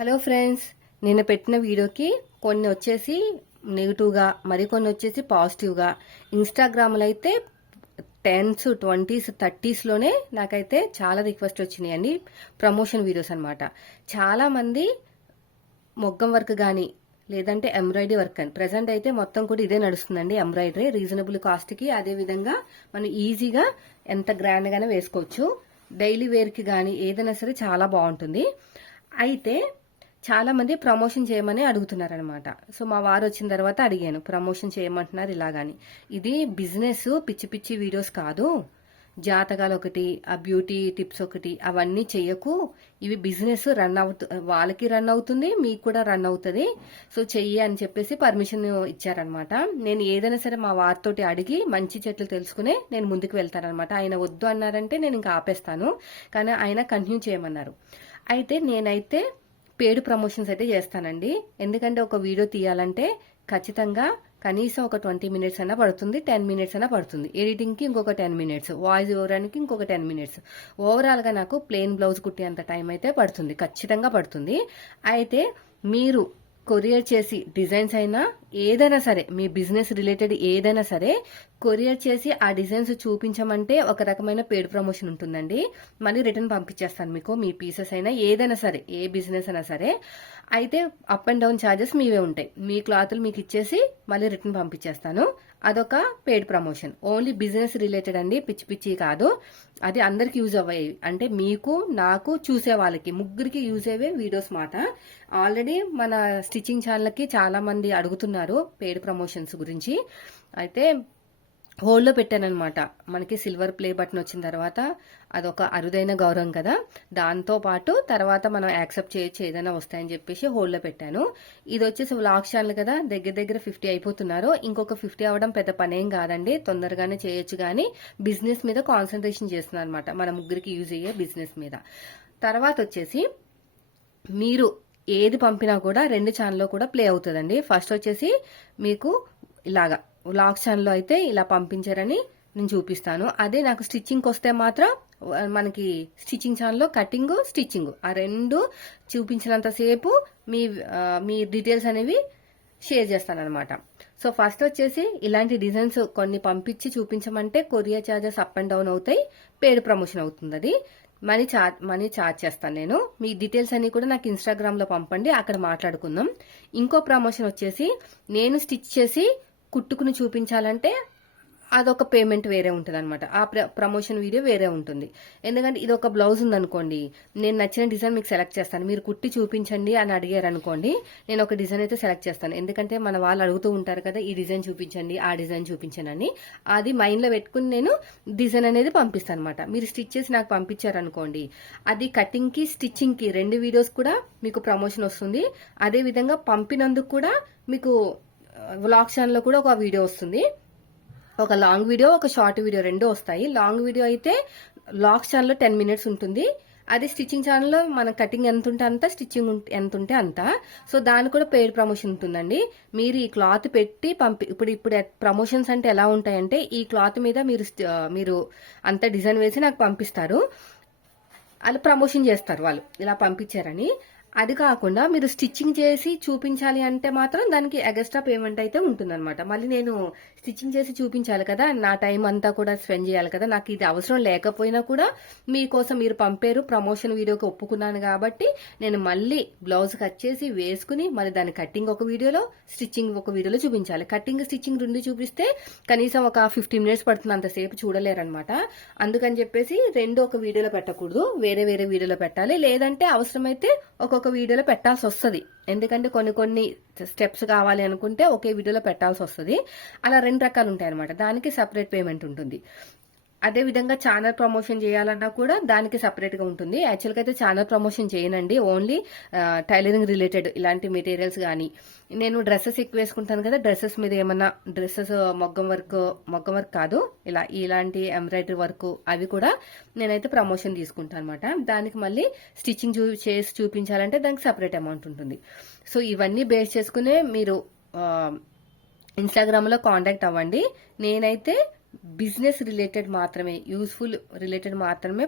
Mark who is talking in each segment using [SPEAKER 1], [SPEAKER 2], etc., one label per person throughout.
[SPEAKER 1] Hello friends నేను పెట్టిన వీడియోకి కొన్ని వచ్చేసి నెగిటివ్గా మరికొన్ని వచ్చేసి పాజిటివ్గా. ఇన్స్టాగ్రామ్లో అయితే టెన్స్ ట్వంటీస్ థర్టీస్లోనే నాకైతే చాలా రిక్వెస్ట్ వచ్చినాయండి ప్రమోషన్ వీడియోస్ అనమాట చాలామంది మొగ్గం వర్క్ కానీ లేదంటే ఎంబ్రాయిడరీ వర్క్ అని. ప్రజెంట్ అయితే మొత్తం కూడా ఇదే నడుస్తుందండి ఎంబ్రాయిడరీ. రీజనబుల్ కాస్ట్కి అదే విధంగా మనం ఈజీగా ఎంత గ్రాండ్గానే వేసుకోవచ్చు. డైలీ వేర్కి కానీ ఏదైనా సరే చాలా బాగుంటుంది. అయితే చాలా మంది ప్రమోషన్ చేయమని అడుగుతున్నారనమాట సో మా వారు వచ్చిన తర్వాత అడిగాను ప్రమోషన్ చేయమంటున్నారు ఇలాగని. ఇది బిజినెస్ పిచ్చి పిచ్చి వీడియోస్ కాదు. జాతకాలు ఒకటి ఆ బ్యూటీ టిప్స్ ఒకటి అవన్నీ చెయ్యకు. ఇవి బిజినెస్ రన్ అవుతు వాళ్ళకి రన్ అవుతుంది మీకు కూడా రన్ అవుతుంది. సో చెయ్యి అని చెప్పేసి పర్మిషన్ ఇచ్చారనమాట నేను ఏదైనా సరే మా వారితోటి అడిగి మంచి చెట్లు తెలుసుకునే నేను ముందుకు వెళ్తానమాట ఆయన వద్దు అన్నారంటే నేను ఇంకా ఆపేస్తాను. కానీ ఆయన కంటిన్యూ చేయమన్నారు. అయితే నేనైతే పేడ్ ప్రమోషన్స్ అయితే చేస్తానండి. ఎందుకంటే ఒక వీడియో తీయాలంటే ఖచ్చితంగా కనీసం ఒక ట్వంటీ మినిట్స్ అయినా పడుతుంది టెన్ మినిట్స్ అయినా పడుతుంది. ఎడిటింగ్కి ఇంకొక టెన్ మినిట్స్ వాయిస్ ఓవరానికి ఇంకొక టెన్ మినిట్స్ ఓవరాల్గా నాకు ప్లెయిన్ బ్లౌజ్ కుట్టేంత టైం అయితే పడుతుంది ఖచ్చితంగా పడుతుంది. అయితే మీరు కొరియర్ చేసి డిజైన్స్ అయినా ఏదైనా సరే మీ బిజినెస్ రిలేటెడ్ ఏదైనా సరే కొరియర్ చేసి ఆ డిజైన్స్ చూపించమంటే ఒక రకమైన పేడ్ ప్రమోషన్ ఉంటుందండి. మళ్ళీ రిటర్న్ పంపించేస్తాను మీకు మీ పీసెస్ అయినా ఏదైనా సరే ఏ బిజినెస్ అయినా సరే. అయితే అప్ అండ్ డౌన్ ఛార్జెస్ మీవే ఉంటాయి. మీ క్లాతులు మీకు ఇచ్చేసి మళ్ళీ రిటర్న్ పంపించేస్తాను. అదొక paid promotion only business related అండి పిచ్చి పిచ్చి కాదు. అది అందరికి యూజ్ అవ్వాయి. అంటే మీకు నాకు చూసే వాళ్ళకి ముగ్గురికి యూజ్ అయ్యే వీడియోస్ మాట. ఆల్రెడీ మన స్టిచ్చింగ్ ఛానల్కి చాలా మంది అడుగుతున్నారు పేడ్ ప్రమోషన్స్ గురించి. అయితే హోల్లో పెట్టానమాట మనకి సిల్వర్ ప్లే బటన్ వచ్చిన తర్వాత అదొక అరుదైన గౌరవం కదా. దాంతో పాటు తర్వాత మనం యాక్సెప్ట్ చేయొచ్చు ఏదైనా వస్తాయని చెప్పేసి హోల్లో పెట్టాను. ఇది వచ్చేసి వ్లాగ్ ఛానల్ కదా. దగ్గర దగ్గర ఫిఫ్టీ అయిపోతున్నారు. ఇంకొక ఫిఫ్టీ అవ్వడం పెద్ద పనేం కాదండి. తొందరగానే చేయొచ్చు కానీ బిజినెస్ మీద కాన్సన్ట్రేషన్ చేస్తున్నాను అనమాట మన ముగ్గురికి యూజ్ అయ్యే బిజినెస్ మీద. తర్వాత వచ్చేసి మీరు ఏది పంపినా కూడా రెండు ఛానల్లో కూడా ప్లే అవుతుందండి. ఫస్ట్ వచ్చేసి మీకు ఇలాగా లాక్ ఛానల్లో అయితే ఇలా పంపించారని నేను చూపిస్తాను. అదే నాకు స్టిచ్చింగ్కి వస్తే మాత్రం మనకి స్టిచ్చింగ్ ఛానల్లో కటింగ్ స్టిచ్చింగ్. ఆ రెండు చూపించినంతసేపు మీ మీ డీటెయిల్స్ అనేవి షేర్ చేస్తాను అనమాట సో ఫస్ట్ వచ్చేసి ఇలాంటి డిజైన్స్ కొన్ని పంపించి చూపించమంటే courier charges up and down అవుతాయి పేడ్ ప్రమోషన్ అవుతుంది అది మనీ చార్జ్ మనీ చార్జ్ చేస్తాను నేను. మీ డీటెయిల్స్ అన్ని కూడా నాకు ఇన్స్టాగ్రామ్లో పంపండి అక్కడ మాట్లాడుకుందాం. ఇంకో ప్రమోషన్ వచ్చేసి నేను స్టిచ్ చేసి కుట్టుకుని చూపించాలంటే అదొక పేమెంట్ వేరే ఉంటుంది అనమాట ఆ ప్ర ప్రమోషన్ వీడియో వేరే ఉంటుంది. ఎందుకంటే ఇది ఒక బ్లౌజ్ ఉందనుకోండి నేను నచ్చిన డిజైన్ మీకు సెలెక్ట్ చేస్తాను. మీరు కుట్టి చూపించండి అని అడిగారు అనుకోండి నేను ఒక డిజైన్ అయితే సెలెక్ట్ చేస్తాను. ఎందుకంటే మన వాళ్ళు అడుగుతూ ఉంటారు కదా ఈ డిజైన్ చూపించండి ఆ డిజైన్ చూపించండి అని అది మైండ్లో పెట్టుకుని నేను డిజైన్ అనేది పంపిస్తాను అనమాట మీరు స్టిచ్ చేసి నాకు పంపించారు అనుకోండి అది కటింగ్కి స్టిచ్చింగ్కి రెండు వీడియోస్ కూడా మీకు ప్రమోషన్ వస్తుంది. అదే విధంగా పంపినందుకు కూడా మీకు వ్లాగ్ ఛానల్లో కూడా ఒక వీడియో వస్తుంది. ఒక లాంగ్ వీడియో ఒక షార్ట్ వీడియో రెండు వస్తాయి. లాంగ్ వీడియో అయితే లాక్ ఛానల్లో టెన్ మినిట్స్ ఉంటుంది. అది స్టిచ్చింగ్ ఛానల్లో మన కటింగ్ ఎంత ఉంటే అంత స్టిచ్చింగ్ ఎంత ఉంటే అంత. సో దానికి కూడా పెయిడ్ ప్రమోషన్ ఉంటుందండి. మీరు ఈ క్లాత్ పెట్టి పంపి ఇప్పుడు ఇప్పుడు ప్రమోషన్స్ అంటే ఎలా ఉంటాయంటే ఈ క్లాత్ మీద మీరు మీరు అంత డిజైన్ వేసి నాకు పంపిస్తారు. అలా ప్రమోషన్ చేస్తారు వాళ్ళు. ఇలా పంపించారని. అది కాకుండా మీరు స్టిచ్చింగ్ చేసి చూపించాలి అంటే మాత్రం దానికి ఎగస్ట్రా పేమెంట్ అయితే ఉంటుందన్నమాట. మళ్ళీ నేను స్టిచ్చింగ్ చేసి చూపించాలి కదా నా టైం అంతా కూడా స్పెండ్ చేయాలి కదా నాకు ఇది అవసరం లేకపోయినా కూడా మీకోసం మీరు పంపారు ప్రమోషన్ వీడియోకి ఒప్పుకున్నాను కాబట్టి నేను మళ్ళీ బ్లౌజ్ కట్ చేసి వేసుకుని మళ్ళీ దాని కటింగ్ ఒక వీడియోలో స్టిచ్చింగ్ ఒక వీడియోలో చూపించాలి. కటింగ్ స్టిచ్చింగ్ రెండు చూపిస్తే కనీసం ఒక ఫిఫ్టీన్ మినిట్స్ పడుతుంది అంతసేపు చూడలేరనమాట అందుకని చెప్పేసి రెండు ఒక వీడియోలో పెట్టకూడదు వేరే వేరే వీడియోలో పెట్టాలి. లేదంటే అవసరమైతే ఒక్కొక్క వీడియోలో పెట్టాల్సి వస్తుంది. ఎందుకంటే కొన్ని కొన్ని స్టెప్స్ కావాలి అనుకుంటే ఒకే వీడియోలో పెట్టాల్సి వస్తుంది. అలా రెండు రకాలు ఉంటాయి అనమాట దానికి సపరేట్ పేమెంట్ ఉంటుంది. అదే విధంగా ఛానల్ ప్రమోషన్ చేయాలన్నా కూడా దానికి సపరేట్గా ఉంటుంది. యాక్చువల్గా అయితే ఛానల్ ప్రమోషన్ చేయనండి. ఓన్లీ టైలరింగ్ రిలేటెడ్ ఇలాంటి మెటీరియల్స్ కానీ నేను డ్రెస్సెస్ ఎక్కువ వేసుకుంటాను కదా డ్రెస్సెస్ మీద ఏమన్నా డ్రెస్సెస్ మొగ్గం వర్క్ మొగ్గం వర్క్ కాదు. ఇలా ఇలాంటి ఎంబ్రాయిడరీ వర్క్ అవి కూడా నేనైతే ప్రమోషన్ తీసుకుంటాను అనమాట దానికి మళ్ళీ స్టిచ్చింగ్ చూ చేసి చూపించాలంటే దానికి సపరేట్ అమౌంట్ ఉంటుంది. సో ఇవన్నీ బేస్ చేసుకునే మీరు ఇన్స్టాగ్రామ్లో కాంటాక్ట్ అవ్వండి. నేనైతే బిజినెస్ రిలేటెడ్ మాత్రమే యూస్ఫుల్ రిలేటెడ్ మాత్రమే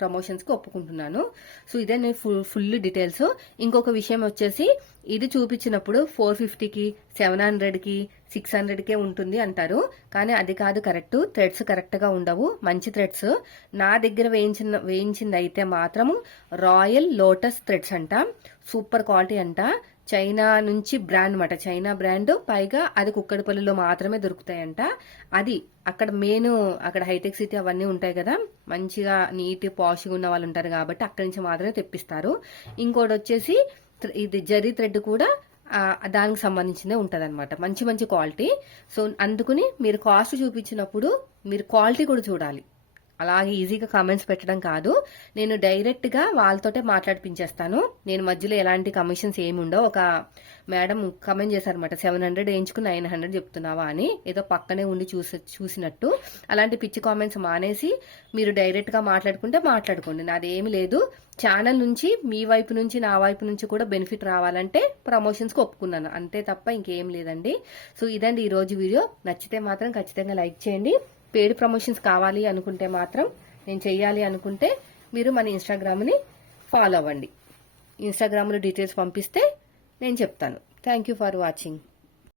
[SPEAKER 1] ప్రమోషన్స్కి ఒప్పుకుంటున్నాను. సో ఇదే నేను ఫుల్ ఫుల్ డీటెయిల్స్. ఇంకొక విషయం వచ్చేసి ఇది చూపించినప్పుడు ఫోర్ ఫిఫ్టీకి సెవెన్ హండ్రెడ్కి సిక్స్ హండ్రెడ్కే ఉంటుంది అంటారు. కానీ అది కాదు కరెక్ట్. థ్రెడ్స్ కరెక్ట్గా ఉండవు. మంచి థ్రెడ్స్. నా దగ్గర వేయించిన వేయించింది అయితే మాత్రము రాయల్ లోటస్ థ్రెడ్స్ అంట. సూపర్ క్వాలిటీ అంట. చైనా నుంచి బ్రాండ్ అనమాట చైనా బ్రాండ్ పైగా అది కుక్కడిపల్లిలో మాత్రమే దొరుకుతాయంట. అది అక్కడ మెయిన్ అక్కడ హైటెక్ సిటీ అవన్నీ ఉంటాయి కదా. మంచిగా నీట్ పాష్గా ఉన్న వాళ్ళు ఉంటారు కాబట్టి అక్కడి నుంచి మాత్రమే తెప్పిస్తారు. ఇంకోటి వచ్చేసి ఇది జరీ థ్రెడ్ కూడా దానికి సంబంధించిందే ఉంటుంది మంచి మంచి క్వాలిటీ. సో అందుకుని మీరు కాస్ట్ చూపించినప్పుడు మీరు క్వాలిటీ కూడా చూడాలి. అలాగే ఈజీగా కామెంట్స్ పెట్టడం కాదు. నేను డైరెక్ట్గా వాళ్ళతోటే మాట్లాడిపించేస్తాను. నేను మధ్యలో ఎలాంటి కమిషన్స్ ఏమి ఉండవు. ఒక మేడం కమెంట్ చేశారనమాట సెవెన్ హండ్రెడ్ వేయించుకుని నైన్ హండ్రెడ్ చెప్తున్నావా అని. ఏదో పక్కనే ఉండి చూసి చూసినట్టు. అలాంటి పిచ్చి కామెంట్స్ మానేసి మీరు డైరెక్ట్గా మాట్లాడుకుంటే మాట్లాడుకోండి. నాదేమి లేదు. ఛానల్ నుంచి మీ వైపు నుంచి నా వైపు నుంచి కూడా బెనిఫిట్ రావాలంటే ప్రమోషన్స్కి ఒప్పుకున్నాను. అంతే తప్ప ఇంకేం లేదండి. సో ఇదండి ఈరోజు వీడియో. నచ్చితే మాత్రం ఖచ్చితంగా లైక్ చేయండి. పేడ్ ప్రమోషన్స్ కావాలి అనుకుంటే మాత్రం నేను చెయ్యాలి అనుకుంటే మీరు మన ఇన్స్టాగ్రామ్ని ఫాలో అవ్వండి. ఇన్స్టాగ్రామ్లో డీటెయిల్స్ పంపిస్తే నేను చెప్తాను. Thank you for watching